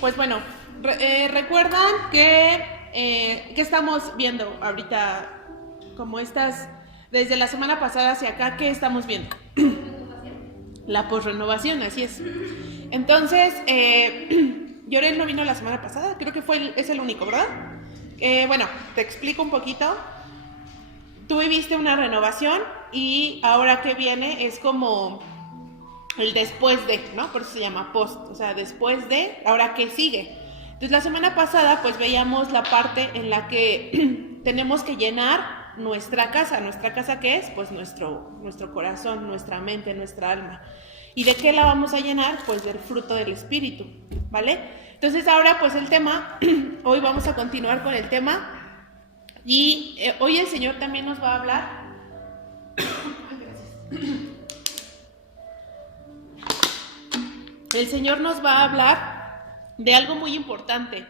pues bueno, recuerdan que estamos viendo ahorita, como estas, desde la semana pasada hacia acá, ¿qué estamos viendo? La posrenovación, así es. Entonces, Llorel no vino la semana pasada, creo que es el único, ¿verdad? Bueno, te explico un poquito. Tú viviste una renovación y ahora que viene es como el después de, ¿no? Por eso se llama post, o sea, después de, ahora qué sigue. Entonces la semana pasada pues veíamos la parte en la que tenemos que llenar nuestra casa ¿qué es? Pues nuestro corazón, nuestra mente, nuestra alma. ¿Y de qué la vamos a llenar? Pues del fruto del Espíritu, ¿vale? Entonces ahora pues el tema, hoy vamos a continuar con el tema y hoy el Señor también nos va a hablar. El Señor nos va a hablar de algo muy importante.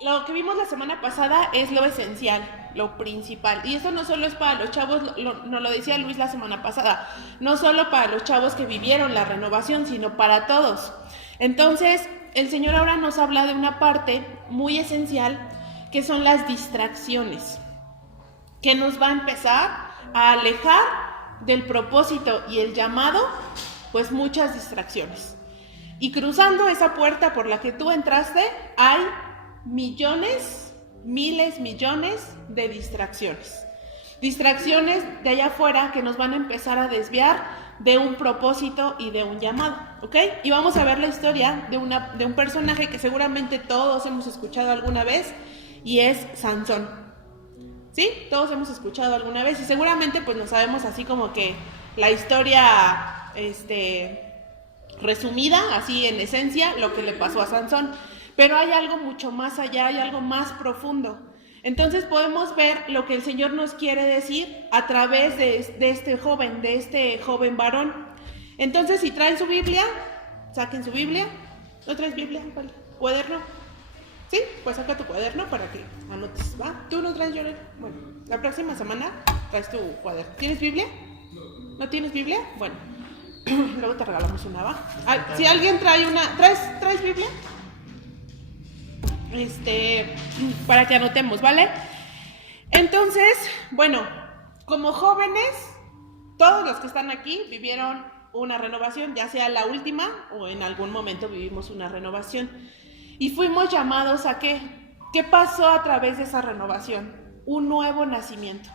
Lo que vimos la semana pasada es lo esencial, lo principal. Y eso no solo es para los chavos, nos lo decía Luis la semana pasada, no solo para los chavos que vivieron la renovación, sino para todos. Entonces, el Señor ahora nos habla de una parte muy esencial, que son las distracciones, que nos va a empezar a alejar del propósito y el llamado, pues muchas distracciones. Y cruzando esa puerta por la que tú entraste, hay millones, miles, millones de distracciones. Distracciones de allá afuera que nos van a empezar a desviar de un propósito y de un llamado, ¿ok? Y vamos a ver la historia de un personaje que seguramente todos hemos escuchado alguna vez, y es Sansón. ¿Sí? Todos hemos escuchado alguna vez y seguramente pues no sabemos así como que la historia resumida, así en esencia, lo que le pasó a Sansón. Pero hay algo mucho más allá, hay algo más profundo. Entonces podemos ver lo que el Señor nos quiere decir a través de este joven varón. Entonces, si traen su Biblia, saquen su Biblia. ¿No traes Biblia? ¿Vale? ¿Cuaderno? Sí, pues saca tu cuaderno para que anotes, ¿va? ¿Tú no traes, Llorel? Bueno, la próxima semana traes tu cuaderno. ¿Tienes Biblia? ¿No tienes Biblia? Bueno, luego te regalamos una, ¿va? Si alguien trae una... ¿Traes Biblia? Para que anotemos, ¿vale? Entonces, bueno, como jóvenes, todos los que están aquí vivieron una renovación, ya sea la última o en algún momento vivimos una renovación. Y fuimos llamados a ¿qué? ¿Qué pasó a través de esa renovación? Un nuevo nacimiento.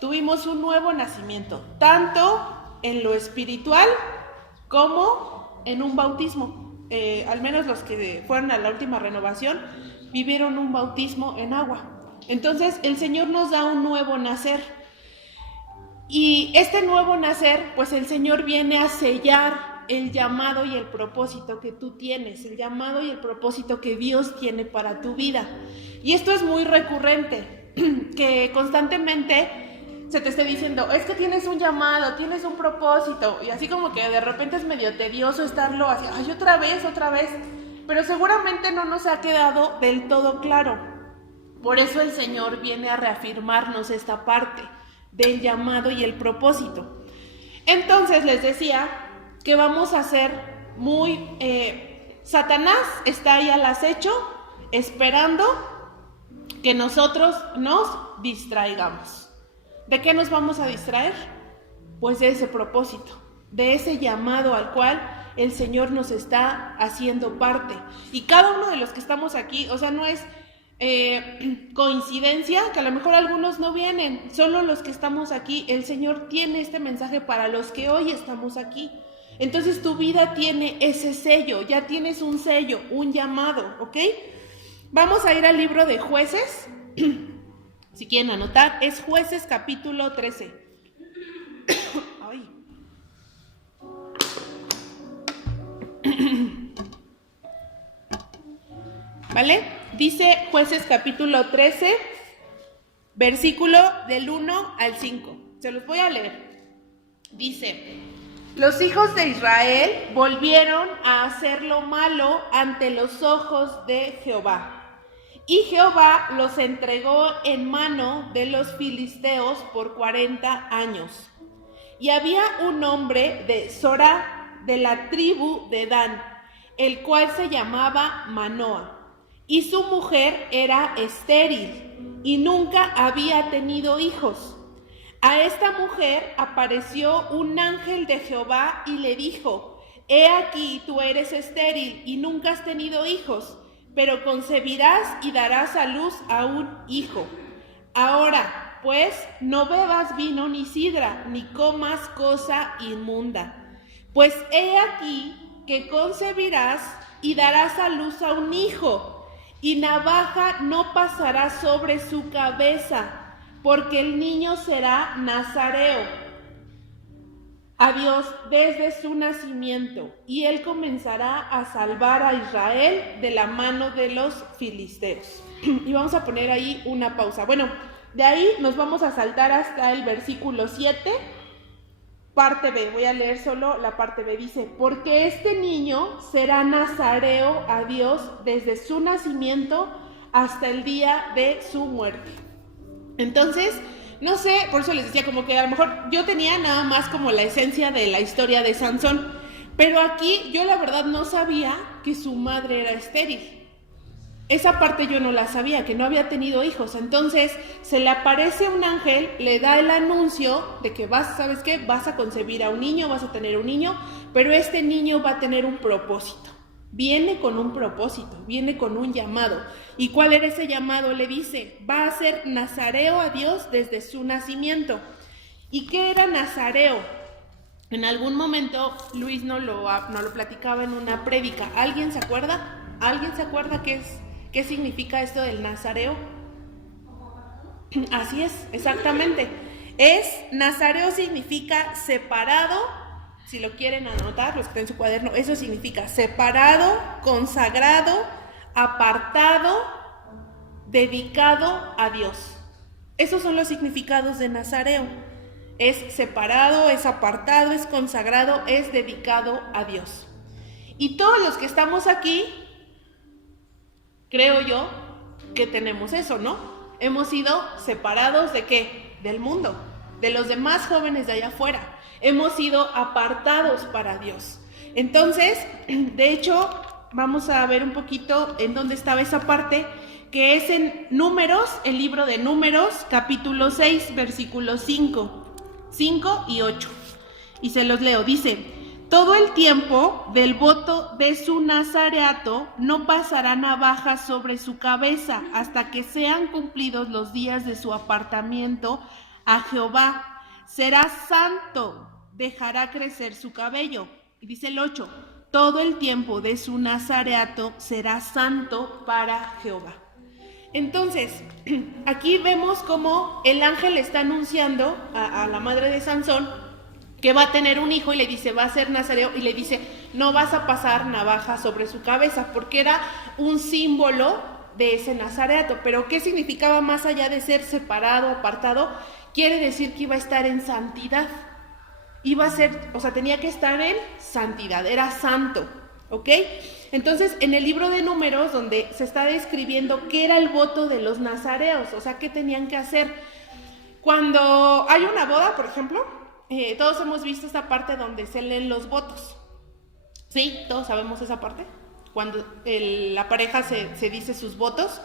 Tuvimos un nuevo nacimiento, tanto en lo espiritual como en un bautismo. Al menos los que fueron a la última renovación vivieron un bautismo en agua. Entonces el Señor nos da un nuevo nacer. Y este nuevo nacer, pues el Señor viene a sellar el llamado y el propósito que tú tienes, el llamado y el propósito que Dios tiene para tu vida. Y esto es muy recurrente, que constantemente se te esté diciendo, es que tienes un llamado, tienes un propósito, y así como que de repente es medio tedioso estarlo así, ay, otra vez, pero seguramente no nos ha quedado del todo claro. Por eso el Señor viene a reafirmarnos esta parte del llamado y el propósito. Entonces les decía que vamos a ser Satanás está ahí al acecho, esperando que nosotros nos distraigamos. ¿De qué nos vamos a distraer? Pues de ese propósito, de ese llamado al cual el Señor nos está haciendo parte. Y cada uno de los que estamos aquí, o sea, no es coincidencia que a lo mejor algunos no vienen, solo los que estamos aquí, el Señor tiene este mensaje para los que hoy estamos aquí. Entonces tu vida tiene ese sello, ya tienes un sello, un llamado, ¿ok? Vamos a ir al libro de Jueces, si quieren anotar, es Jueces capítulo 13. Ay. ¿Vale? Dice Jueces capítulo 13, versículo del 1 al 5. Se los voy a leer. Dice: los hijos de Israel volvieron a hacer lo malo ante los ojos de Jehová. Y Jehová los entregó en mano de los filisteos por 40 años. Y había un hombre de Zorá, de la tribu de Dan, el cual se llamaba Manoa, y su mujer era estéril y nunca había tenido hijos. A esta mujer apareció un ángel de Jehová y le dijo: He aquí, tú eres estéril y nunca has tenido hijos, pero concebirás y darás a luz a un hijo. Ahora, pues, no bebas vino ni sidra, ni comas cosa inmunda. Pues he aquí que concebirás y darás a luz a un hijo, y navaja no pasará sobre su cabeza, porque el niño será nazareo a Dios desde su nacimiento, y él comenzará a salvar a Israel de la mano de los filisteos. Y vamos a poner ahí una pausa. Bueno, de ahí nos vamos a saltar hasta el versículo 7, parte B. Voy a leer solo la parte B. Dice: porque este niño será nazareo a Dios desde su nacimiento hasta el día de su muerte. Entonces, no sé, por eso les decía, como que a lo mejor yo tenía nada más como la esencia de la historia de Sansón, pero aquí yo la verdad no sabía que su madre era estéril. Esa parte yo no la sabía, que no había tenido hijos. Entonces se le aparece un ángel, le da el anuncio de que ¿sabes qué? Vas a concebir a un niño, vas a tener un niño, pero este niño va a tener un propósito. Viene con un propósito, viene con un llamado. ¿Y cuál era ese llamado? Le dice: va a ser nazareo a Dios desde su nacimiento. ¿Y qué era nazareo? En algún momento Luis nos lo platicaba en una prédica. ¿Alguien se acuerda? ¿Alguien se acuerda qué significa esto del nazareo? Así es, exactamente. Nazareo significa separado. Si lo quieren anotar, los que están en su cuaderno, eso significa separado, consagrado, apartado, dedicado a Dios. Esos son los significados de nazareo. Es separado, es apartado, es consagrado, es dedicado a Dios. Y todos los que estamos aquí, creo yo que tenemos eso, ¿no? Hemos sido separados ¿de qué? Del mundo, de los demás jóvenes de allá afuera. Hemos sido apartados para Dios. Entonces, de hecho, vamos a ver un poquito en dónde estaba esa parte, que es en Números, el libro de Números, capítulo 6, versículos 5 y 8. Y se los leo, dice: todo el tiempo del voto de su nazareato no pasará navaja sobre su cabeza hasta que sean cumplidos los días de su apartamiento a Jehová. Será santo, dejará crecer su cabello. Y dice el 8, todo el tiempo de su nazareato será santo para Jehová. Entonces, aquí vemos cómo el ángel está anunciando a la madre de Sansón que va a tener un hijo, y le dice: va a ser nazareo, y le dice: no vas a pasar navaja sobre su cabeza, porque era un símbolo de ese nazareato. Pero ¿qué significaba más allá de ser separado, apartado? Quiere decir que iba a estar en santidad. Iba a ser, tenía que estar en santidad, era santo, ¿ok? Entonces, en el libro de Números, donde se está describiendo qué era el voto de los nazareos, qué tenían que hacer. Cuando hay una boda, por ejemplo, todos hemos visto esta parte donde se leen los votos. ¿Sí? Todos sabemos esa parte. Cuando la pareja se dice sus votos,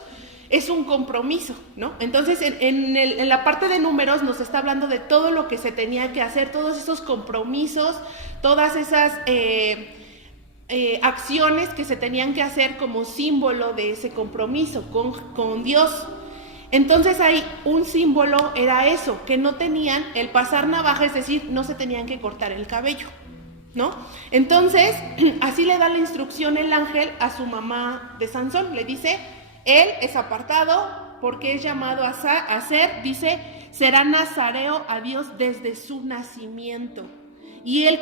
es un compromiso, ¿no? Entonces, en la parte de Números nos está hablando de todo lo que se tenía que hacer, todos esos compromisos, todas esas acciones que se tenían que hacer como símbolo de ese compromiso con Dios. Entonces ahí un símbolo era eso, que no tenían el pasar navaja, es decir, no se tenían que cortar el cabello, ¿no? Entonces, así le da la instrucción el ángel a su mamá de Sansón. Le dice: él es apartado porque es llamado a ser, dice, será nazareo a Dios desde su nacimiento. Y él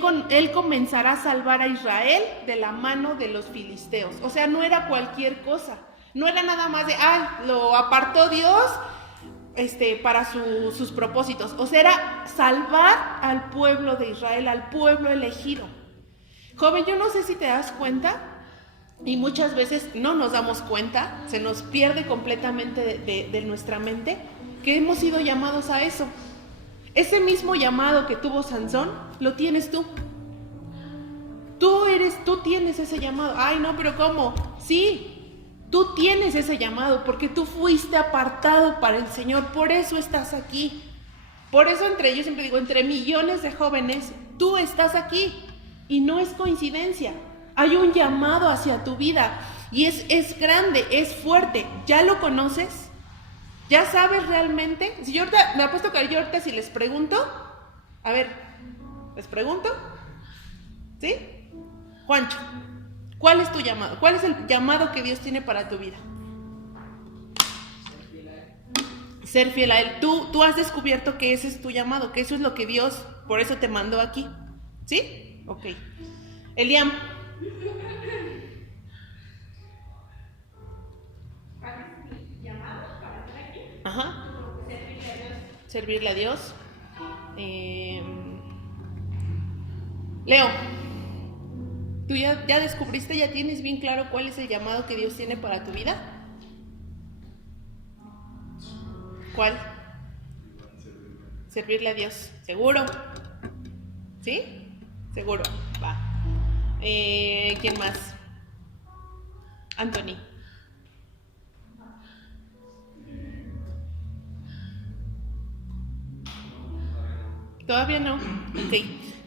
comenzará a salvar a Israel de la mano de los filisteos. No era cualquier cosa. No era nada más de, lo apartó Dios para sus propósitos. Era salvar al pueblo de Israel, al pueblo elegido. Joven, yo no sé si te das cuenta, y muchas veces no nos damos cuenta, se nos pierde completamente de nuestra mente, que hemos sido llamados a eso. Ese mismo llamado que tuvo Sansón, lo tienes tú. Tú tienes ese llamado. Ay, no, pero ¿cómo? Sí, tú tienes ese llamado porque tú fuiste apartado para el Señor, por eso estás aquí. Por eso yo siempre digo, entre millones de jóvenes, tú estás aquí y no es coincidencia. Hay un llamado hacia tu vida y es grande, es fuerte. ¿Ya lo conoces? ¿Ya sabes realmente? Si yo ahorita, me apuesto que yo ahorita si les pregunto, a ver, les pregunto, ¿sí? Juancho, ¿cuál es tu llamado? ¿Cuál es el llamado que Dios tiene para tu vida? Ser fiel a Él. Tú has descubierto que ese es tu llamado, que eso es lo que Dios, por eso te mandó aquí. ¿Sí? Ok. Eliam. Ajá. Servirle a Dios. Leo. ¿Tú ya descubriste, ya tienes bien claro cuál es el llamado que Dios tiene para tu vida? ¿Cuál? Servirle a Dios. ¿Seguro? ¿Sí? Seguro. Va. ¿Quién más? Anthony. ¿Todavía no? Ok.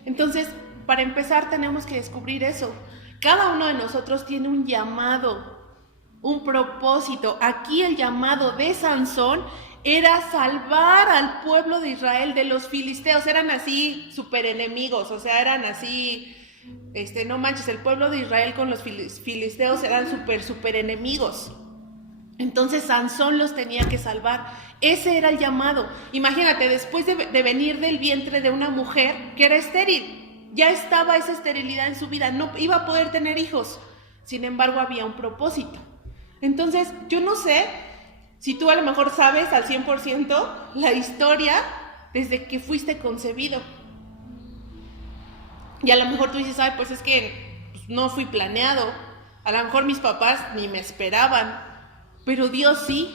Entonces, para empezar tenemos que descubrir eso. Cada uno de nosotros tiene un llamado, un propósito. Aquí el llamado de Sansón era salvar al pueblo de Israel de los filisteos. Eran así super enemigos, o sea, eran así, no manches, el pueblo de Israel con los filisteos eran super enemigos. Entonces Sansón los tenía que salvar. Ese era el llamado. Imagínate, después de venir del vientre de una mujer que era estéril, ya estaba esa esterilidad en su vida, no iba a poder tener hijos. Sin embargo, había un propósito. Entonces, yo no sé si tú a lo mejor sabes al 100% la historia desde que fuiste concebido. Y a lo mejor tú dices, ay, pues es que no fui planeado. A lo mejor mis papás ni me esperaban. Pero Dios sí,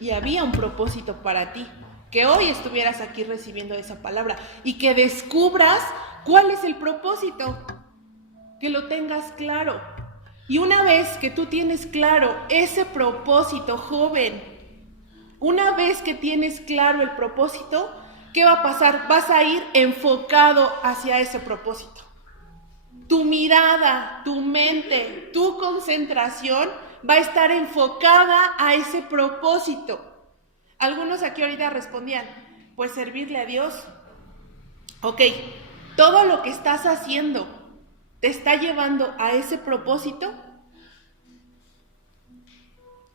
y había un propósito para ti, que hoy estuvieras aquí recibiendo esa palabra y que descubras cuál es el propósito, que lo tengas claro. Y una vez que tú tienes claro ese propósito, joven, una vez que tienes claro el propósito, ¿qué va a pasar? Vas a ir enfocado hacia ese propósito. Tu mirada, tu mente, tu concentración va a estar enfocada a ese propósito. Algunos aquí ahorita respondían, pues servirle a Dios. Ok, todo lo que estás haciendo te está llevando a ese propósito.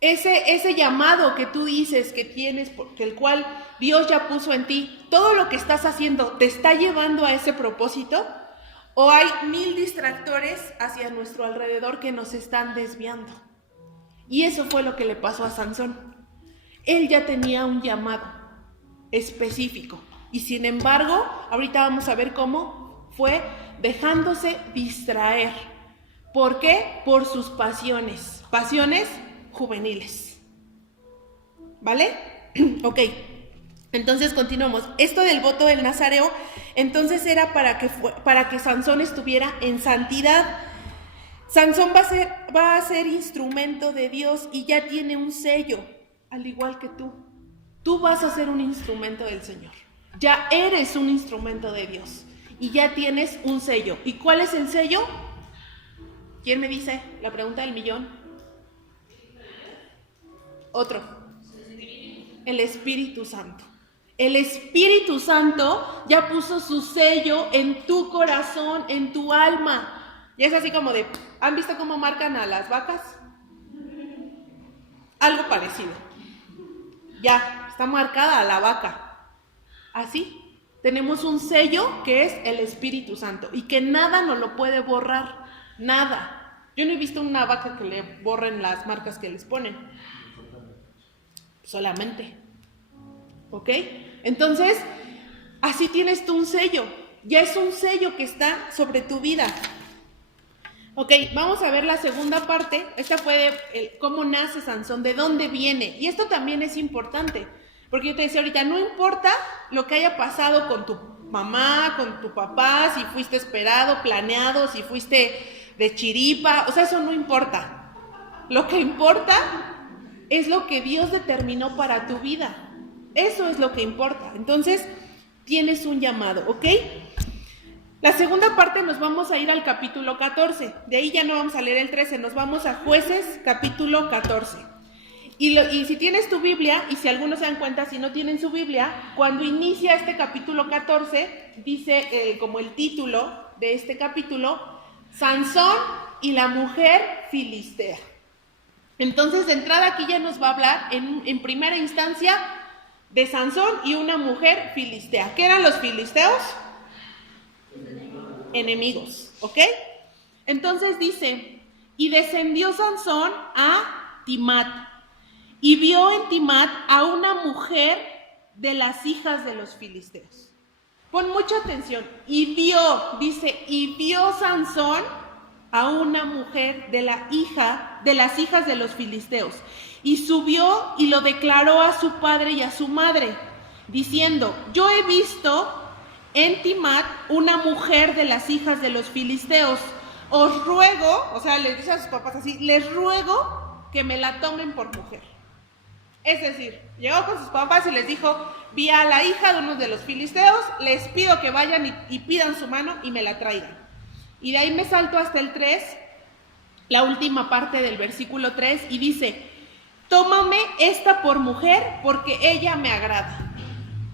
Ese llamado que tú dices que tienes, porque el cual Dios ya puso en ti, todo lo que estás haciendo te está llevando a ese propósito. ¿O hay 1000 distractores hacia nuestro alrededor que nos están desviando? Y eso fue lo que le pasó a Sansón. Él ya tenía un llamado específico. Y sin embargo, ahorita vamos a ver cómo fue dejándose distraer. ¿Por qué? Por sus pasiones. Pasiones juveniles. ¿Vale? Ok. Entonces continuamos. Esto del voto del nazareo, entonces era para que Sansón estuviera en santidad. Sansón va a ser instrumento de Dios y ya tiene un sello, al igual que tú. Tú vas a ser un instrumento del Señor. Ya eres un instrumento de Dios y ya tienes un sello. ¿Y cuál es el sello? ¿Quién me dice? La pregunta del millón. Otro. El Espíritu Santo. El Espíritu Santo ya puso su sello en tu corazón, en tu alma. Y es así como de, ¿han visto cómo marcan a las vacas? Algo parecido. Ya, está marcada a la vaca. Así, tenemos un sello que es el Espíritu Santo y que nada nos lo puede borrar, nada. Yo no he visto una vaca que le borren las marcas que les ponen. Solamente. ¿Ok? Entonces, así tienes tú un sello. Ya es un sello que está sobre tu vida. Ok, vamos a ver la segunda parte. Esta fue de cómo nace Sansón, de dónde viene. Y esto también es importante, porque yo te decía ahorita, no importa lo que haya pasado con tu mamá, con tu papá, si fuiste esperado, planeado, si fuiste de chiripa, o sea, eso no importa. Lo que importa es lo que Dios determinó para tu vida. Eso es lo que importa. Entonces, tienes un llamado, ¿ok? La segunda parte nos vamos a ir al capítulo 14. De ahí ya no vamos a leer el 13, nos vamos a Jueces, capítulo 14. Y si tienes tu Biblia, y si algunos se dan cuenta, si no tienen su Biblia, cuando inicia este capítulo 14, dice como el título de este capítulo, Sansón y la mujer filistea. Entonces, de entrada aquí ya nos va a hablar en primera instancia de Sansón y una mujer filistea. ¿Qué eran los filisteos? Enemigos, ¿ok? Entonces dice, y descendió Sansón a Timat, y vio en Timat a una mujer de las hijas de los filisteos. Pon mucha atención. Y vio Sansón a una mujer de las hijas de los filisteos. Y subió y lo declaró a su padre y a su madre, diciendo, yo he visto en Timat una mujer de las hijas de los filisteos. Os ruego, o sea, les dice a sus papás así, les ruego que me la tomen por mujer. Es decir, llegó con sus papás y les dijo, vi a la hija de uno de los filisteos, les pido que vayan y pidan su mano y me la traigan. Y de ahí me salto hasta el 3, la última parte del versículo 3, y dice, tómame esta por mujer porque ella me agrada.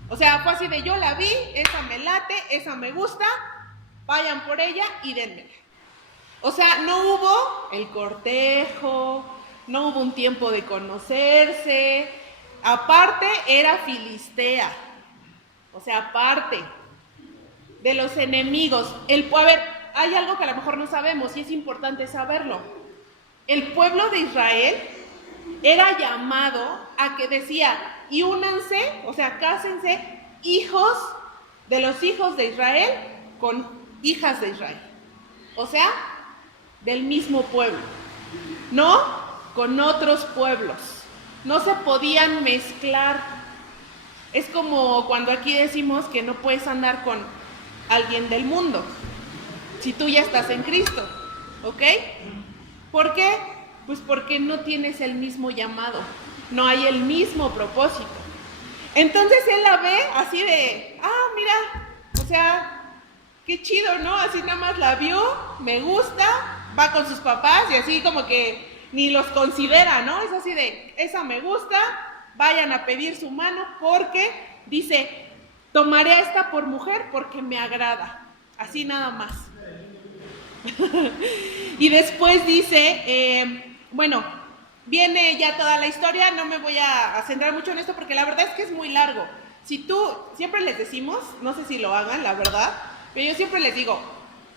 O sea, fue así de yo la vi, esa me late, esa me gusta, vayan por ella y denmela. O sea, no hubo el cortejo, no hubo un tiempo de conocerse, aparte era filistea, o sea, aparte de los enemigos. A ver, hay algo que a lo mejor no sabemos y es importante saberlo. El pueblo de Israel era llamado a que decía, y únanse, o sea, cásense, hijos de los hijos de Israel con hijas de Israel. O sea, del mismo pueblo, no con otros pueblos. No se podían mezclar. Es como cuando aquí decimos que no puedes andar con alguien del mundo, si tú ya estás en Cristo, ¿ok? ¿Por qué? Pues porque no tienes el mismo llamado, no hay el mismo propósito. Entonces él la ve así de, mira, o sea, qué chido, ¿no? Así nada más la vio, me gusta, va con sus papás y así como que ni los considera, ¿no? Es así de, esa me gusta, vayan a pedir su mano porque, dice, tomaré a esta por mujer porque me agrada, así nada más. Y después dice, bueno, viene ya toda la historia, no me voy a centrar mucho en esto porque la verdad es que es muy largo. Si tú, siempre les decimos, no sé si lo hagan, la verdad, pero yo siempre les digo,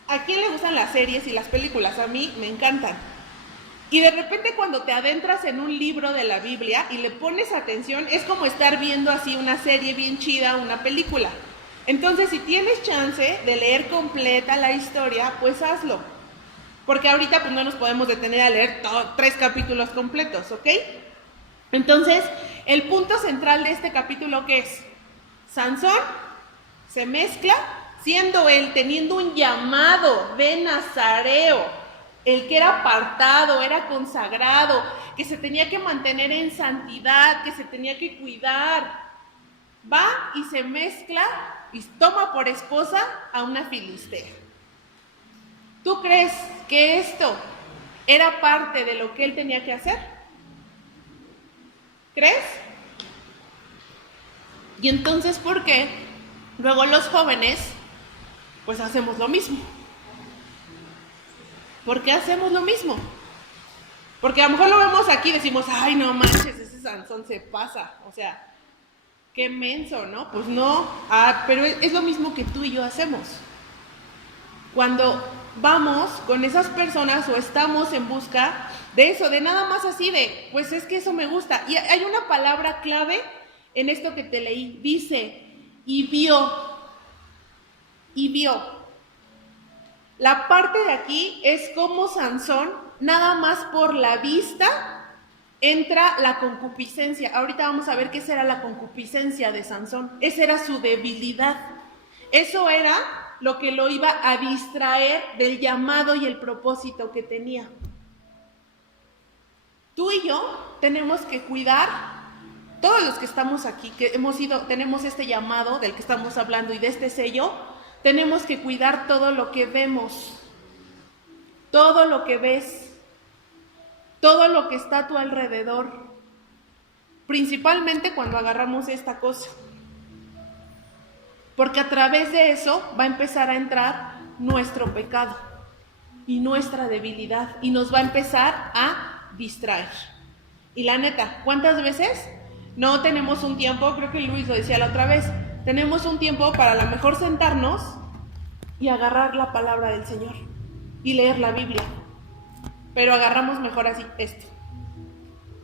¿a quién le gustan las series y las películas? A mí me encantan. Y de repente cuando te adentras en un libro de la Biblia y le pones atención, es como estar viendo así una serie bien chida, una película. Entonces, si tienes chance de leer completa la historia, pues hazlo. Porque ahorita pues no nos podemos detener a leer 3 capítulos completos, ¿ok? Entonces, el punto central de este capítulo, ¿qué es? Sansón se mezcla, siendo él, teniendo un llamado de nazareo, el que era apartado, era consagrado, que se tenía que mantener en santidad, que se tenía que cuidar. Va y se mezcla y toma por esposa a una filistea. ¿Tú crees que esto era parte de lo que él tenía que hacer? ¿Crees? Y entonces, ¿por qué luego los jóvenes pues hacemos lo mismo? ¿Por qué hacemos lo mismo? Porque a lo mejor lo vemos aquí y decimos, ay, no manches, ese Sansón se pasa, o sea, qué menso, ¿no? Pues no, pero es lo mismo que tú y yo hacemos. Cuando vamos con esas personas o estamos en busca de eso, de nada más así de, pues es que eso me gusta. Y hay una palabra clave en esto que te leí, dice, y vio. La parte de aquí es como Sansón, nada más por la vista, entra la concupiscencia. Ahorita vamos a ver qué será la concupiscencia de Sansón. Esa era su debilidad. Eso era lo que lo iba a distraer del llamado y el propósito que tenía. Tú y yo tenemos que cuidar, todos los que estamos aquí, que tenemos este llamado del que estamos hablando y de este sello, tenemos que cuidar todo lo que vemos, todo lo que ves, todo lo que está a tu alrededor, principalmente cuando agarramos esta cosa. Porque a través de eso va a empezar a entrar nuestro pecado y nuestra debilidad y nos va a empezar a distraer. Y la neta, ¿cuántas veces no tenemos un tiempo? Creo que Luis lo decía la otra vez, tenemos un tiempo para a lo mejor sentarnos y agarrar la palabra del Señor y leer la Biblia, pero agarramos mejor así esto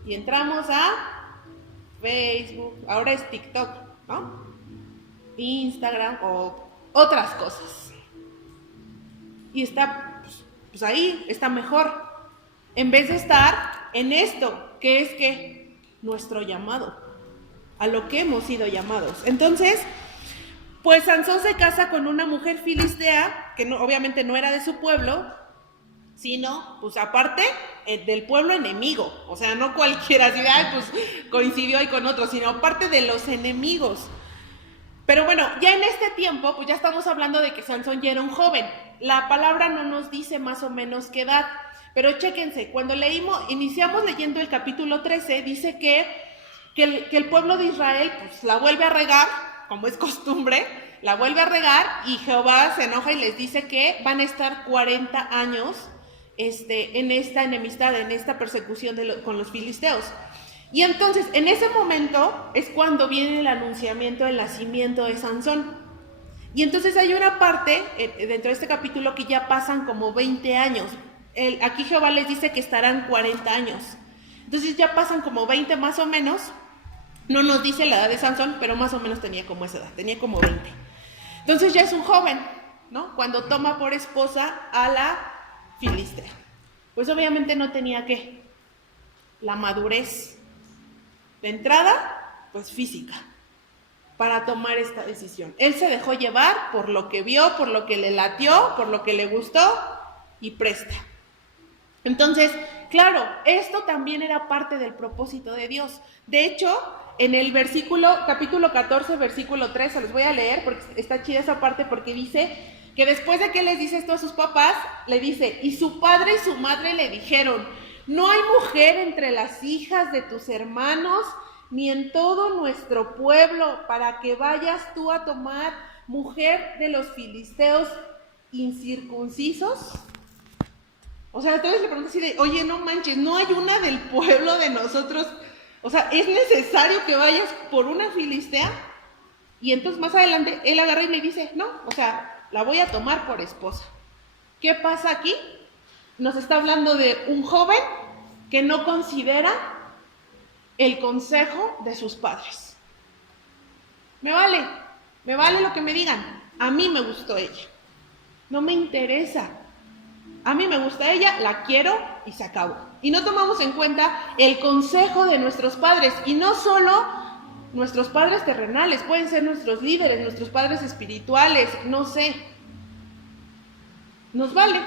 y entramos a Facebook, ahora es TikTok, ¿no? Instagram o otras cosas. Y está, pues ahí está mejor. En vez de estar en esto, que es que nuestro llamado, a lo que hemos sido llamados. Entonces, pues Sansón se casa con una mujer filistea, que no, obviamente no era de su pueblo, sino, pues aparte, del pueblo enemigo. O sea, no cualquiera, así, pues coincidió ahí con otros, sino aparte de los enemigos. Pero bueno, ya en este tiempo, pues ya estamos hablando de que Sansón ya era un joven. La palabra no nos dice más o menos qué edad, pero chéquense, cuando iniciamos leyendo el capítulo 13, dice que el pueblo de Israel pues la vuelve a regar, como es costumbre, la vuelve a regar y Jehová se enoja y les dice que van a estar 40 años en esta enemistad, en esta persecución con los filisteos. Y entonces, en ese momento es cuando viene el anunciamiento del nacimiento de Sansón. Y entonces hay una parte dentro de este capítulo que ya pasan como 20 años. Aquí Jehová les dice que estarán 40 años. Entonces ya pasan como 20 más o menos. No nos dice la edad de Sansón, pero más o menos tenía como esa edad, tenía como 20. Entonces ya es un joven, ¿no? Cuando toma por esposa a la filistea. Pues obviamente no tenía ¿qué? La madurez. De entrada, pues física, para tomar esta decisión. Él se dejó llevar por lo que vio, por lo que le latió, por lo que le gustó y presta. Entonces, claro, esto también era parte del propósito de Dios. De hecho, en el capítulo 14, versículo 3, se los voy a leer porque está chida esa parte, porque dice que después de que les dice esto a sus papás, le dice, y su padre y su madre le dijeron, no hay mujer entre las hijas de tus hermanos, ni en todo nuestro pueblo, para que vayas tú a tomar mujer de los filisteos incircuncisos. O sea, entonces le pregunto así de, oye, no manches, no hay una del pueblo de nosotros. O sea, ¿es necesario que vayas por una filistea? Y entonces más adelante él agarra y le dice, no, o sea, la voy a tomar por esposa. ¿Qué pasa aquí? Nos está hablando de un joven que no considera el consejo de sus padres. Me vale lo que me digan. A mí me gustó ella. No me interesa. A mí me gusta ella, la quiero y se acabó. Y no tomamos en cuenta el consejo de nuestros padres. Y no solo nuestros padres terrenales, pueden ser nuestros líderes, nuestros padres espirituales, no sé. Nos vale.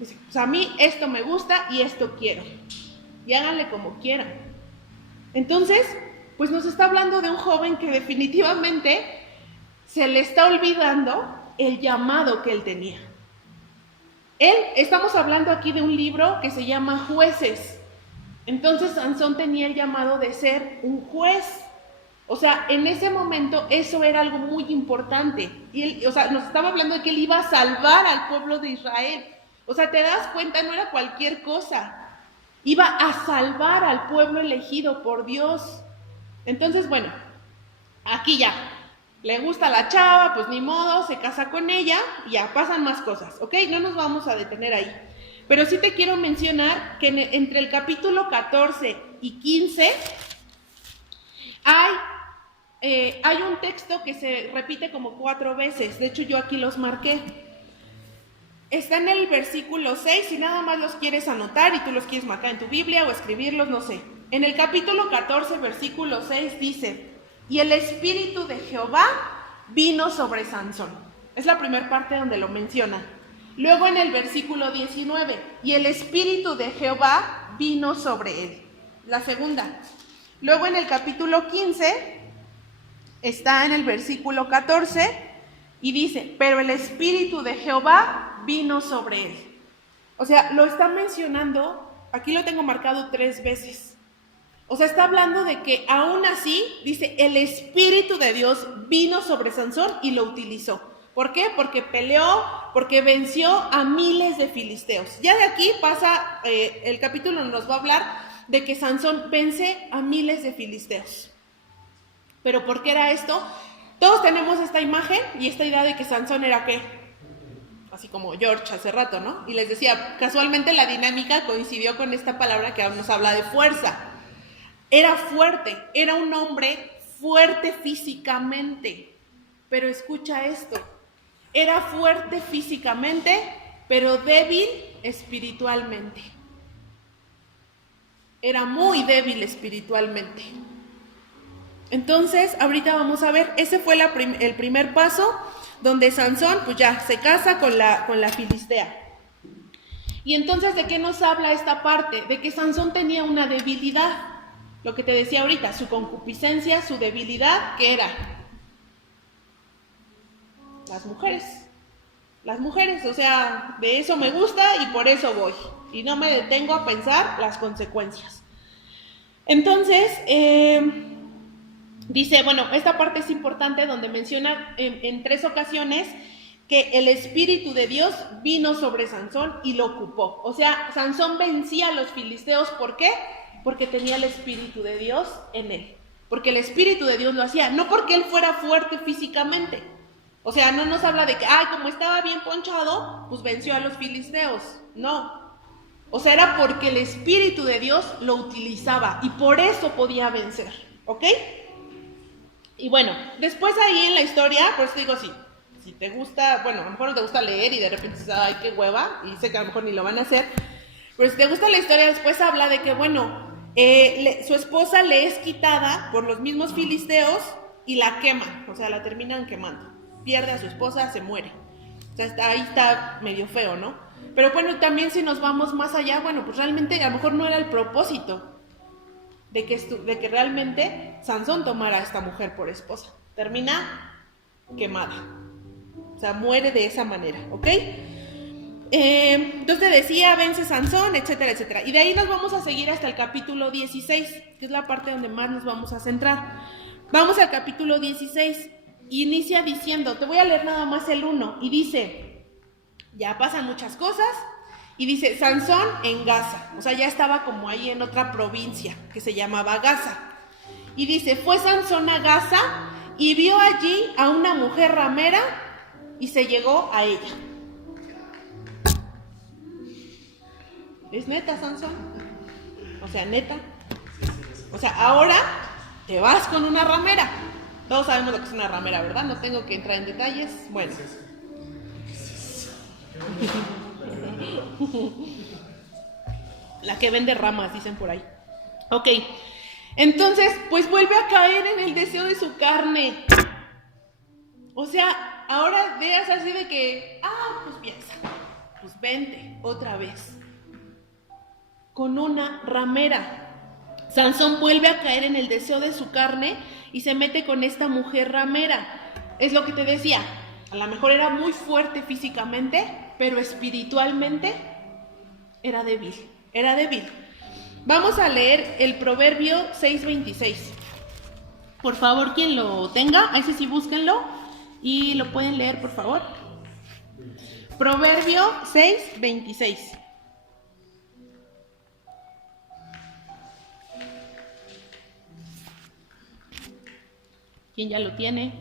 Dice, pues a mí esto me gusta y esto quiero. Y háganle como quieran. Entonces, pues nos está hablando de un joven que definitivamente se le está olvidando el llamado que él tenía. Estamos hablando aquí de un libro que se llama Jueces. Entonces Sansón tenía el llamado de ser un juez. O sea, en ese momento eso era algo muy importante. Y él, o sea, nos estaba hablando de que él iba a salvar al pueblo de Israel. O sea, te das cuenta, no era cualquier cosa. Iba a salvar al pueblo elegido por Dios. Entonces, bueno, aquí ya. Le gusta la chava, pues ni modo, se casa con ella y ya pasan más cosas, ¿ok? No nos vamos a detener ahí. Pero sí te quiero mencionar que entre el capítulo 14 y 15 hay un texto que se repite como 4 veces. De hecho, yo aquí los marqué. Está en el versículo 6, si nada más los quieres anotar y tú los quieres marcar en tu Biblia o escribirlos, no sé. En el capítulo 14, versículo 6 dice, y el Espíritu de Jehová vino sobre Sansón. Es la primera parte donde lo menciona. Luego en el versículo 19, y el espíritu de Jehová vino sobre él. La segunda. Luego en el capítulo 15, está en el versículo 14, y dice, pero el espíritu de Jehová vino sobre él. O sea, lo está mencionando, aquí lo tengo marcado 3 veces. O sea, está hablando de que aún así, dice, el espíritu de Dios vino sobre Sansón y lo utilizó. ¿Por qué? Porque peleó, porque venció a miles de filisteos. Ya de aquí pasa, el capítulo nos va a hablar de que Sansón vence a miles de filisteos. ¿Pero por qué era esto? Todos tenemos esta imagen y esta idea de que Sansón era ¿qué? Así como George hace rato, ¿no? Y les decía, casualmente la dinámica coincidió con esta palabra que nos habla de fuerza. Era fuerte, era un hombre fuerte físicamente. Pero escucha esto, era fuerte físicamente, pero débil espiritualmente. Era muy débil espiritualmente. Entonces, ahorita vamos a ver, ese fue el primer paso, donde Sansón, pues ya, se casa con la filistea. Y entonces, ¿de qué nos habla esta parte? De que Sansón tenía una debilidad. Lo que te decía ahorita, su concupiscencia, su debilidad, ¿qué era? Las mujeres. Las mujeres, o sea, de eso me gusta y por eso voy. Y no me detengo a pensar las consecuencias. Entonces, dice, bueno, esta parte es importante donde menciona en 3 ocasiones que el espíritu de Dios vino sobre Sansón y lo ocupó. O sea, Sansón vencía a los filisteos, ¿por qué? Porque tenía el espíritu de Dios en él. Porque el espíritu de Dios lo hacía, no porque él fuera fuerte físicamente. O sea, no nos habla de que, como estaba bien ponchado, pues venció a los filisteos. No. O sea, era porque el espíritu de Dios lo utilizaba y por eso podía vencer. ¿Ok? Y bueno, después ahí en la historia, por eso digo, si te gusta, bueno, a lo mejor no te gusta leer y de repente dices, ay, qué hueva, y sé que a lo mejor ni lo van a hacer, pero si te gusta la historia, después habla de que, bueno, su esposa le es quitada por los mismos filisteos y la queman, o sea, la terminan quemando. Pierde a su esposa, se muere. O sea, ahí está medio feo, ¿no? Pero bueno, también si nos vamos más allá, bueno, pues realmente a lo mejor no era el propósito de que realmente Sansón tomara a esta mujer por esposa. Termina quemada. O sea, muere de esa manera, ¿ok? Entonces decía, vence Sansón, etcétera, etcétera. Y de ahí nos vamos a seguir hasta el capítulo 16, que es la parte donde más nos vamos a centrar. Vamos al capítulo 16. Inicia diciendo, te voy a leer nada más el 1, y dice, ya pasan muchas cosas, y dice, Sansón en Gaza, o sea, ya estaba como ahí en otra provincia que se llamaba Gaza, y dice, fue Sansón a Gaza y vio allí a una mujer ramera y se llegó a ella. ¿Es neta, Sansón? O sea, neta. O sea, ahora te vas con una ramera. Todos sabemos lo que es una ramera, ¿verdad? No tengo que entrar en detalles. Bueno. La que vende ramas, dicen por ahí. Ok. Entonces, pues vuelve a caer en el deseo de su carne. O sea, ahora veas así de que, pues piensa, pues vente otra vez. Con una ramera. Sansón vuelve a caer en el deseo de su carne y se mete con esta mujer ramera. Es lo que te decía, a lo mejor era muy fuerte físicamente, pero espiritualmente era débil. Vamos a leer el Proverbio 6:26. Por favor, quien lo tenga, ese sí búsquenlo y lo pueden leer, por favor. Proverbio 6:26. ¿Quién ya lo tiene?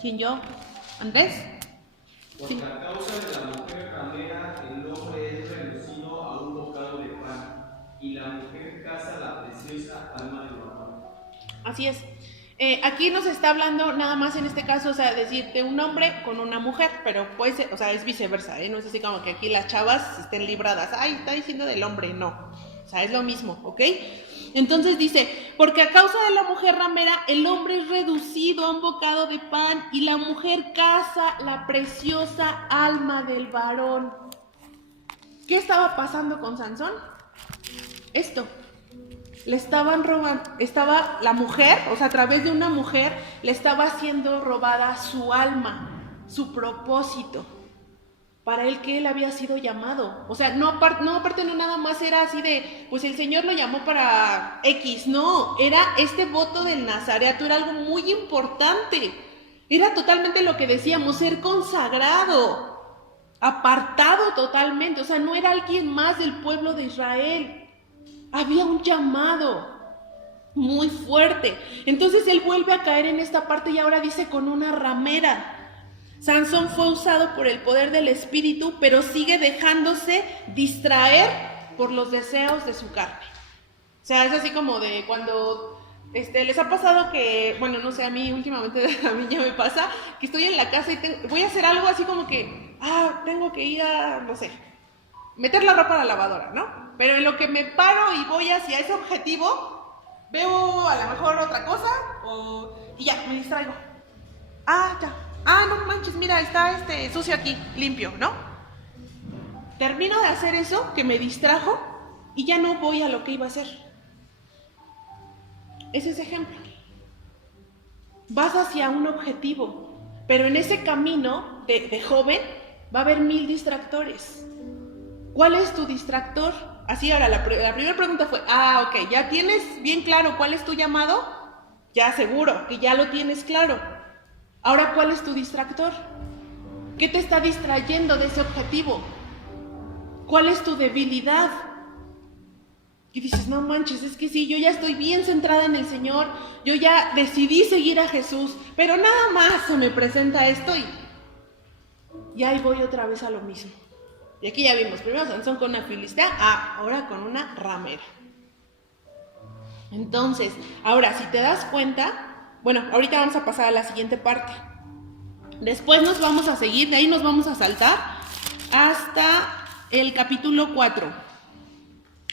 ¿Quién yo? ¿Andrés? Por la causa de la mujer ramera, el hombre es reducido a un bocado de pan, y la mujer caza la preciosa alma del varón. Así es. Aquí nos está hablando nada más en este caso, o sea, decir de un hombre con una mujer, pero puede ser, o sea, es viceversa, no es así como que aquí las chavas estén libradas. Ay, está diciendo del hombre, no. sea, es lo mismo, ¿ok? Entonces dice, porque a causa de la mujer ramera, el hombre es reducido a un bocado de pan y la mujer caza la preciosa alma del varón. ¿Qué estaba pasando con Sansón? Esto. Le estaban robando, estaba la mujer, o sea, a través de una mujer, le estaba siendo robada su alma, su propósito, para el que él había sido llamado. O sea, no aparte no nada más era así de, pues el Señor lo llamó para X, no, era este voto del nazareato, era algo muy importante. Era totalmente lo que decíamos, ser consagrado, apartado totalmente, o sea, no era alguien más del pueblo de Israel. Había un llamado muy fuerte. Entonces él vuelve a caer en esta parte y ahora dice con una ramera. Sansón fue usado por el poder del espíritu, pero sigue dejándose distraer por los deseos de su carne. O sea, es así como de cuando les ha pasado que, bueno, no sé, a mí últimamente a mí ya me pasa que estoy en la casa y voy a hacer algo así como que, tengo que ir a, no sé, meter la ropa a la lavadora, ¿no? Pero en lo que me paro y voy hacia ese objetivo, veo a lo mejor otra cosa y ya, me distraigo. Ya. No manches, mira, está sucio aquí, limpio, ¿no? Termino de hacer eso, que me distrajo, y ya no voy a lo que iba a hacer. Ese es ejemplo. Vas hacia un objetivo, pero en ese camino de joven va a haber 1000 distractores. ¿Cuál es tu distractor? Así ahora, la primera pregunta fue, ok, ¿ya tienes bien claro cuál es tu llamado? Ya seguro que ya lo tienes claro. Ahora, ¿cuál es tu distractor? ¿Qué te está distrayendo de ese objetivo? ¿Cuál es tu debilidad? Y dices, no manches, es que sí, yo ya estoy bien centrada en el Señor, yo ya decidí seguir a Jesús, pero nada más se me presenta esto y ahí voy otra vez a lo mismo. Y aquí ya vimos, primero Sansón con una filistea, ahora con una ramera. Entonces, ahora si te das cuenta, bueno, ahorita vamos a pasar a la siguiente parte. Después nos vamos a seguir, de ahí nos vamos a saltar hasta el capítulo 4.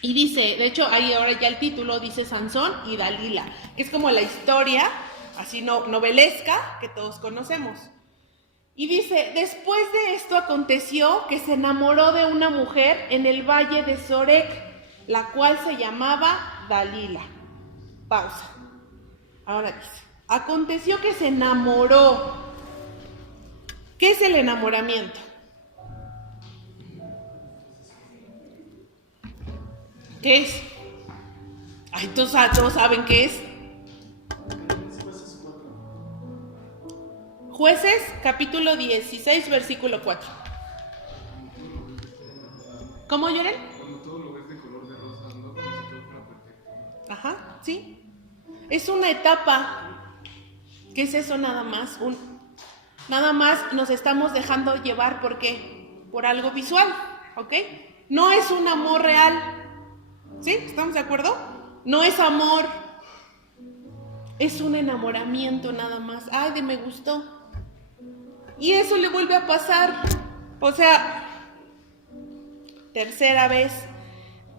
Y dice, de hecho, ahí ahora ya el título dice Sansón y Dalila, que es como la historia, así novelesca, que todos conocemos. Y dice, después de esto aconteció que se enamoró de una mujer en el valle de Sorek, la cual se llamaba Dalila. Pausa. Ahora dice, aconteció que se enamoró. ¿Qué es el enamoramiento? ¿Qué es? Todos saben qué es. Jueces, capítulo 16, versículo 4. ¿Cómo, Lloren? Cuando todo lo ves de color de rosa, no como si todo fuera perfecto. Ajá, sí. Es una etapa. ¿Qué es eso nada más? Nada más nos estamos dejando llevar, ¿por qué? Por algo visual, ¿ok? No es un amor real. ¿Sí? ¿Estamos de acuerdo? No es amor. Es un enamoramiento nada más. Me gustó. Y eso le vuelve a pasar. O sea, tercera vez.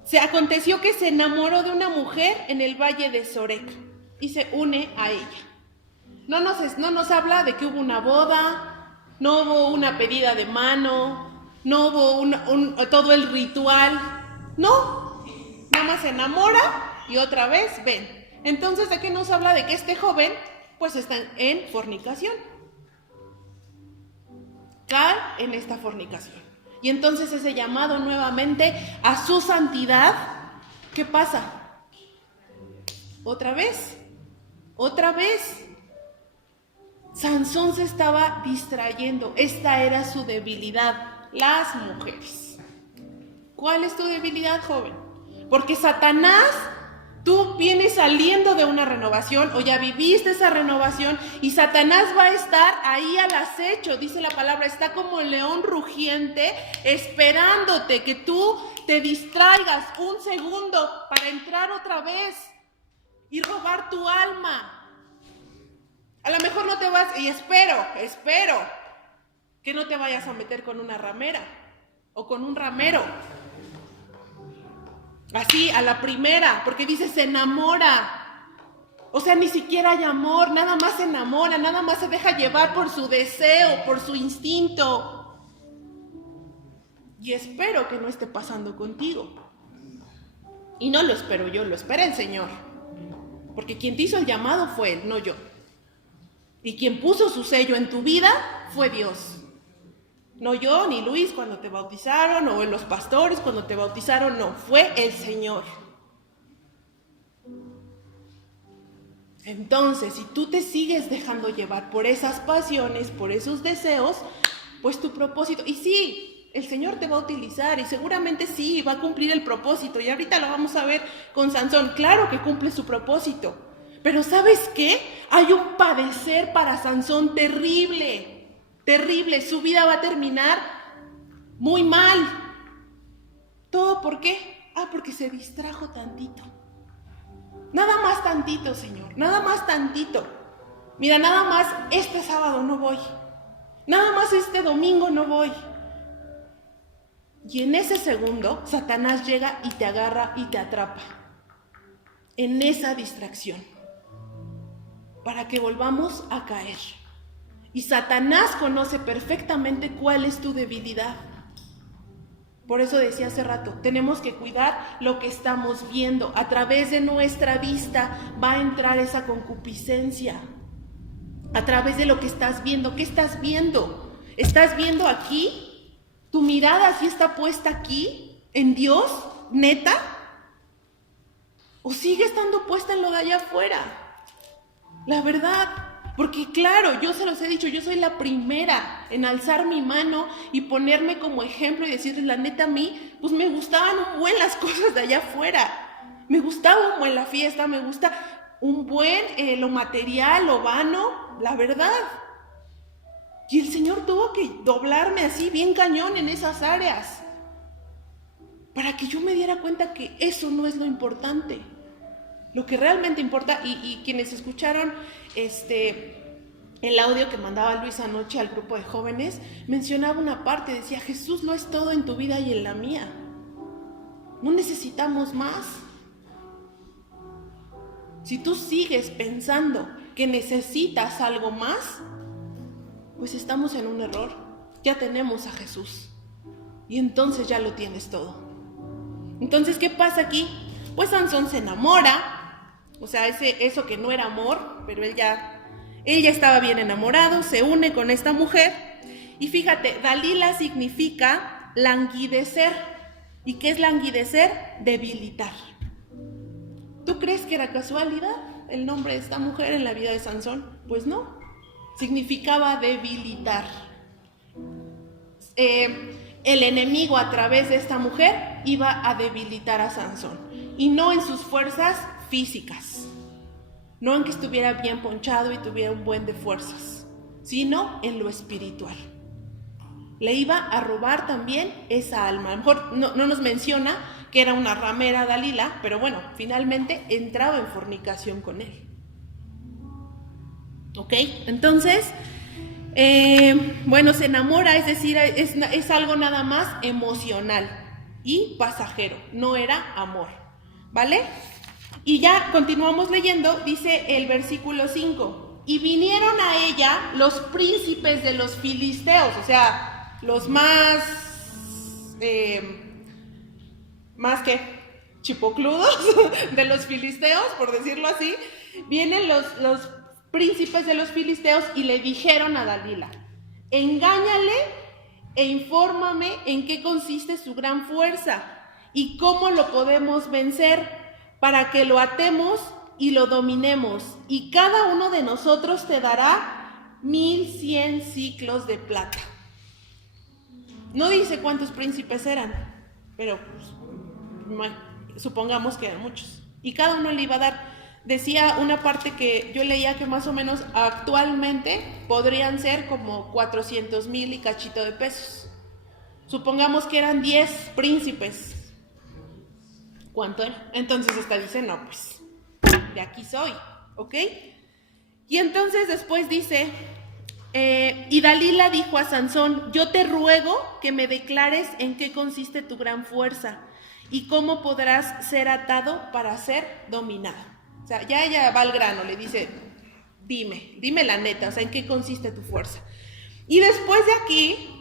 Se aconteció que se enamoró de una mujer en el valle de Sorek y se une a ella. No nos habla de que hubo una boda, no hubo una pedida de mano, no hubo todo el ritual. No, nada más se enamora y otra vez ven. Entonces, ¿de qué nos habla? De que este joven pues está en fornicación. Cae en esta fornicación. Y entonces ese llamado nuevamente a su santidad, ¿qué pasa? Otra vez. Sansón se estaba distrayendo. Esta era su debilidad, las mujeres. ¿Cuál es tu debilidad, joven? Porque Satanás, tú vienes saliendo de una renovación o ya viviste esa renovación y Satanás va a estar ahí al acecho, dice la palabra, está como león rugiente esperándote que tú te distraigas un segundo para entrar otra vez y robar tu alma. A lo mejor no te vas, y espero que no te vayas a meter con una ramera o con un ramero. Así, a la primera, porque dice se enamora. O sea, ni siquiera hay amor, nada más se enamora, nada más se deja llevar por su deseo, por su instinto. Y espero que no esté pasando contigo. Y no lo espero yo, lo espera el Señor. Porque quien te hizo el llamado fue Él, no yo. Y quien puso su sello en tu vida fue Dios. No yo, ni Luis cuando te bautizaron, o los pastores cuando te bautizaron, no, fue el Señor. Entonces, si tú te sigues dejando llevar por esas pasiones, por esos deseos, pues tu propósito, y sí, el Señor te va a utilizar, y seguramente sí, va a cumplir el propósito, y ahorita lo vamos a ver con Sansón, claro que cumple su propósito, pero ¿sabes qué? Hay un padecer para Sansón terrible. Terrible, su vida va a terminar muy mal. ¿Todo por qué? Porque se distrajo tantito. Nada más tantito, Señor, nada más tantito. Mira, nada más este sábado no voy. Nada más este domingo no voy. Y en ese segundo, Satanás llega y te agarra y te atrapa. En esa distracción. Para que volvamos a caer. Y Satanás conoce perfectamente cuál es tu debilidad. Por eso decía hace rato, tenemos que cuidar lo que estamos viendo. A través de nuestra vista va a entrar esa concupiscencia. A través de lo que estás viendo. ¿Qué estás viendo? ¿Estás viendo aquí? ¿Tu mirada sí está puesta aquí? ¿En Dios? ¿Neta? ¿O sigue estando puesta en lo de allá afuera? La verdad. Porque claro, yo se los he dicho, yo soy la primera en alzar mi mano y ponerme como ejemplo y decirles, la neta, a mí, pues me gustaban un buen las cosas de allá afuera. Me gustaba un buen la fiesta, me gusta un buen lo material, lo vano, la verdad. Y el Señor tuvo que doblarme así bien cañón en esas áreas para que yo me diera cuenta que eso no es lo importante. Lo que realmente importa, y quienes escucharon el audio que mandaba Luis anoche al grupo de jóvenes, mencionaba una parte, decía, Jesús lo es todo en tu vida y en la mía. No necesitamos más. Si tú sigues pensando que necesitas algo más, pues estamos en un error. Ya tenemos a Jesús. Y entonces ya lo tienes todo. Entonces, ¿qué pasa aquí? Pues Sansón se enamora. O sea, eso que no era amor, pero él ya estaba bien enamorado, se une con esta mujer. Y fíjate, Dalila significa languidecer. ¿Y qué es languidecer? Debilitar. ¿Tú crees que era casualidad el nombre de esta mujer en la vida de Sansón? Pues no, significaba debilitar. El enemigo a través de esta mujer iba a debilitar a Sansón. Y no en sus fuerzas físicas, no en que estuviera bien ponchado y tuviera un buen de fuerzas, sino en lo espiritual. Le iba a robar también esa alma. A lo mejor no nos menciona que era una ramera Dalila, pero bueno, finalmente entraba en fornicación con él. ¿Ok? Entonces, bueno, se enamora, es decir, es algo nada más emocional y pasajero, no era amor, ¿vale? Y ya continuamos leyendo, dice el versículo 5, y vinieron a ella los príncipes de los filisteos, o sea, los más que chipocludos de los filisteos, por decirlo así. Vienen los príncipes de los filisteos y le dijeron a Dalila, engáñale e infórmame en qué consiste su gran fuerza y cómo lo podemos vencer, para que lo atemos y lo dominemos, y cada uno de nosotros te dará 1100 ciclos de plata. No dice cuántos príncipes eran, pero pues, supongamos que eran muchos, y cada uno le iba a dar. Decía una parte que yo leía que más o menos actualmente podrían ser como 400,000 y cachito de pesos. Supongamos que eran 10 príncipes. ¿Cuánto era? Entonces esta dice, no, pues, de aquí soy, ¿ok? Y entonces después dice, y Dalila dijo a Sansón, yo te ruego que me declares en qué consiste tu gran fuerza ¿Y cómo podrás ser atado para ser dominado? O sea, ya ella va al grano, le dice, dime la neta, o sea, ¿en qué consiste tu fuerza? Y después de aquí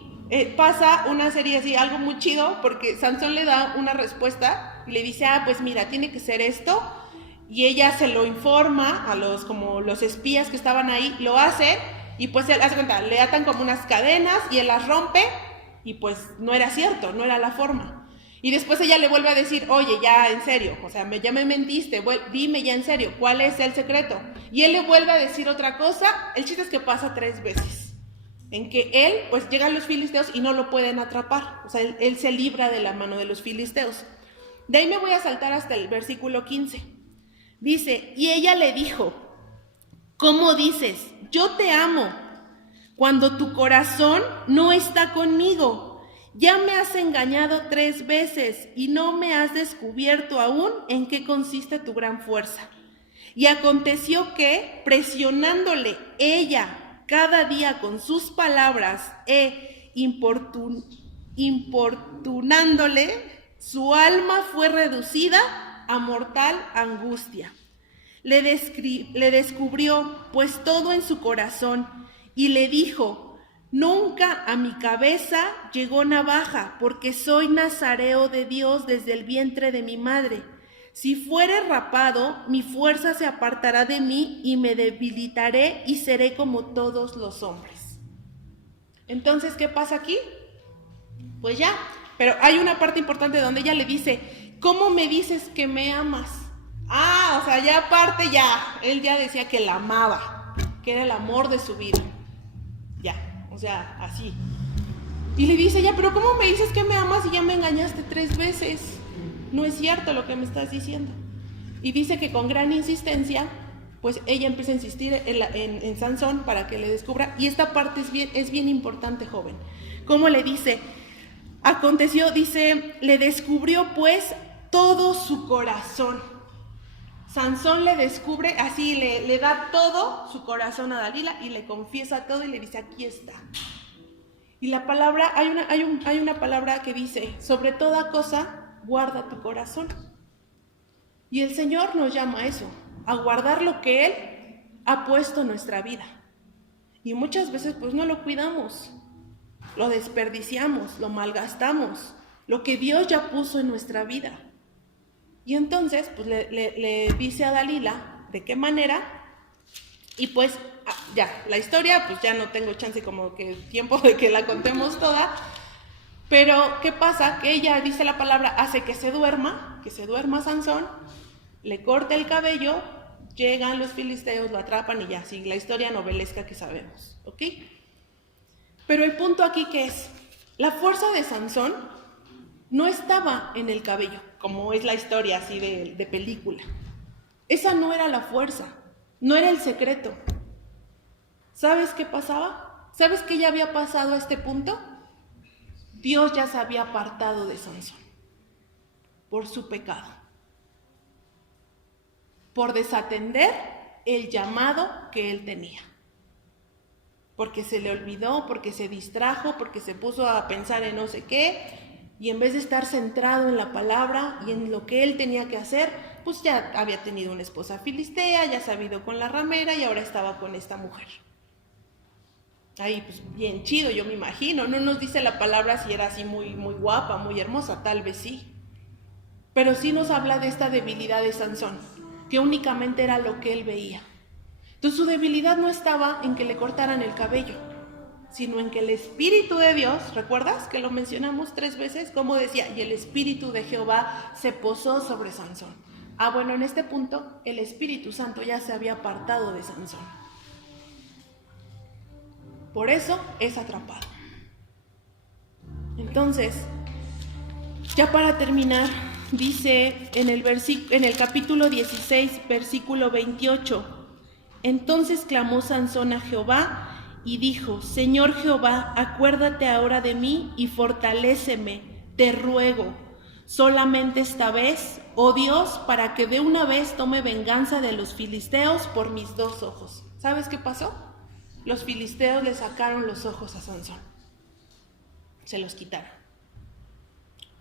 pasa una serie así, algo muy chido, porque Sansón le da una respuesta y le dice, pues mira, tiene que ser esto, y ella se lo informa a los espías que estaban ahí, lo hacen, y pues él hace cuenta, le atan como unas cadenas y él las rompe, y pues no era cierto, no era la forma. Y después ella le vuelve a decir, oye, ya en serio, o sea, ya me mentiste, dime ya en serio, ¿cuál es el secreto? Y él le vuelve a decir otra cosa. El chiste es que pasa 3 veces, en que él, pues llegan los filisteos y no lo pueden atrapar, o sea, él se libra de la mano de los filisteos. De ahí me voy a saltar hasta el versículo 15. Dice, y ella le dijo, ¿cómo dices? Yo te amo, cuando tu corazón no está conmigo. Ya me has engañado 3 veces y no me has descubierto aún en qué consiste tu gran fuerza. Y aconteció que, presionándole ella cada día con sus palabras importunándole, su alma fue reducida a mortal angustia. Le descubrió pues todo en su corazón y le dijo, nunca a mi cabeza llegó navaja, porque soy nazareo de Dios desde el vientre de mi madre. Si fuere rapado, mi fuerza se apartará de mí y me debilitaré y seré como todos los hombres. Entonces, ¿qué pasa aquí? Pues ya, pero hay una parte importante donde ella le dice, ¿cómo me dices que me amas? O sea, ya aparte él ya decía que la amaba, que era el amor de su vida. Ya, o sea, así. Y le dice, pero ¿cómo me dices que me amas si ya me engañaste 3 veces? No es cierto lo que me estás diciendo. Y dice que con gran insistencia, pues ella empieza a insistir en Sansón para que le descubra. Y esta parte es bien importante, joven. ¿Cómo le dice? Aconteció, dice, le descubrió pues todo su corazón. Sansón le descubre, así le da todo su corazón a Dalila y le confiesa todo y le dice, aquí está. Y la palabra, hay una palabra que dice, sobre toda cosa, guarda tu corazón. Y el Señor nos llama a eso, a guardar lo que Él ha puesto en nuestra vida. Y muchas veces pues no lo cuidamos, lo desperdiciamos, lo malgastamos, lo que Dios ya puso en nuestra vida. Y entonces pues le dice a Dalila de qué manera, y pues ya, la historia pues ya no tengo chance como que tiempo de que la contemos toda, pero ¿qué pasa? Que ella, dice la palabra, hace que se duerma Sansón, le corta el cabello, llegan los filisteos, lo atrapan y ya, sí, la historia novelesca que sabemos, ¿ok? Pero el punto aquí que es, la fuerza de Sansón no estaba en el cabello, como es la historia así de película. Esa no era la fuerza, no era el secreto. ¿Sabes qué pasaba? ¿Sabes qué ya había pasado a este punto? Dios ya se había apartado de Sansón por su pecado, por desatender el llamado que él tenía. Porque se le olvidó, porque se distrajo, porque se puso a pensar en no sé qué, y en vez de estar centrado en la palabra y en lo que él tenía que hacer, pues ya había tenido una esposa filistea, ya se había ido con la ramera y ahora estaba con esta mujer. Ahí pues bien chido, yo me imagino, no nos dice la palabra si era así muy, muy guapa, muy hermosa, tal vez sí, pero sí nos habla de esta debilidad de Sansón, que únicamente era lo que él veía. Entonces su debilidad no estaba en que le cortaran el cabello, sino en que el Espíritu de Dios, ¿recuerdas que lo mencionamos 3 veces? Como decía, y el Espíritu de Jehová se posó sobre Sansón. Bueno, en este punto el Espíritu Santo ya se había apartado de Sansón. Por eso es atrapado. Entonces, ya para terminar, dice en el capítulo 16, versículo 28, entonces clamó Sansón a Jehová y dijo, Señor Jehová, acuérdate ahora de mí y fortaléceme, te ruego, solamente esta vez, oh Dios, para que de una vez tome venganza de los filisteos por mis 2 ojos. ¿Sabes qué pasó? Los filisteos le sacaron los ojos a Sansón. Se los quitaron.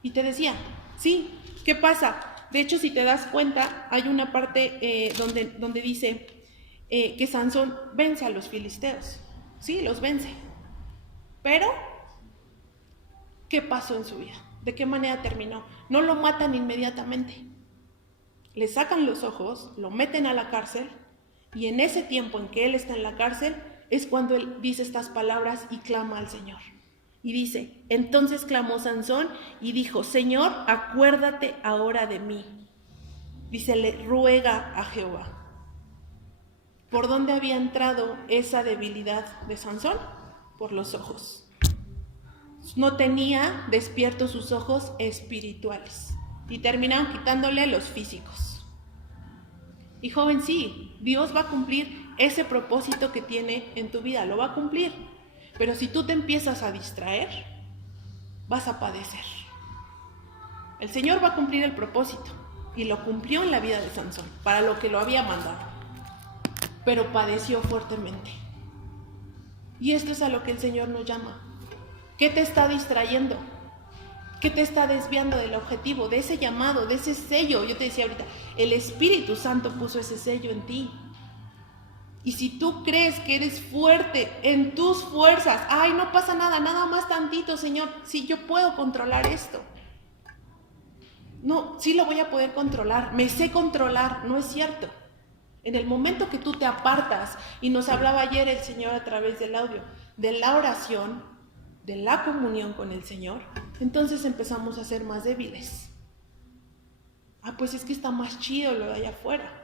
Y te decía, Sí, ¿qué pasa? De hecho, si te das cuenta, hay una parte donde dice que Sansón vence a los filisteos. Sí, los vence. Pero, ¿qué pasó en su vida? ¿De qué manera terminó? No lo matan inmediatamente. Le sacan los ojos, lo meten a la cárcel, y en ese tiempo en que él está en la cárcel es cuando él dice estas palabras y clama al Señor. Y dice, entonces clamó Sansón y dijo, Señor, acuérdate ahora de mí. Dice, le ruega a Jehová. ¿Por dónde había entrado esa debilidad de Sansón? Por los ojos. No tenía despiertos sus ojos espirituales y terminaron quitándole los físicos. Y joven, sí, Dios va a cumplir ese propósito que tiene en tu vida, lo va a cumplir. Pero si tú te empiezas a distraer, vas a padecer. El Señor va a cumplir el propósito y lo cumplió en la vida de Sansón, para lo que lo había mandado. Pero padeció fuertemente. Y esto es a lo que el Señor nos llama. ¿Qué te está distrayendo? ¿Qué te está desviando del objetivo, de ese llamado, de ese sello? Yo te decía ahorita, el Espíritu Santo puso ese sello en ti. Y si tú crees que eres fuerte en tus fuerzas, ay, no pasa nada, nada más tantito, Señor, sí, yo puedo controlar esto. No, sí lo voy a poder controlar, me sé controlar, no es cierto. En el momento que tú te apartas, y nos hablaba ayer el Señor a través del audio, de la oración, de la comunión con el Señor, entonces empezamos a ser más débiles. Ah, pues es que está más chido lo de allá afuera.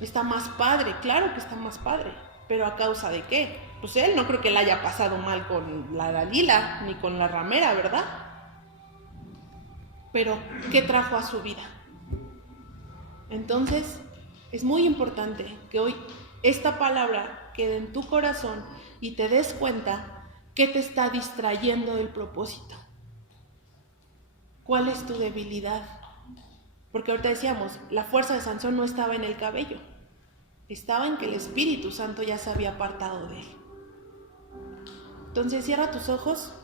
Está más padre, claro que está más padre, pero ¿a causa de qué? Pues él no creo que le haya pasado mal con la Dalila, ni con la ramera, ¿verdad? Pero, ¿qué trajo a su vida? Entonces, es muy importante que hoy esta palabra quede en tu corazón y te des cuenta que te está distrayendo del propósito. ¿Cuál es tu debilidad? Porque ahorita decíamos, la fuerza de Sansón no estaba en el cabello, estaba en que el Espíritu Santo ya se había apartado de él. Entonces cierra tus ojos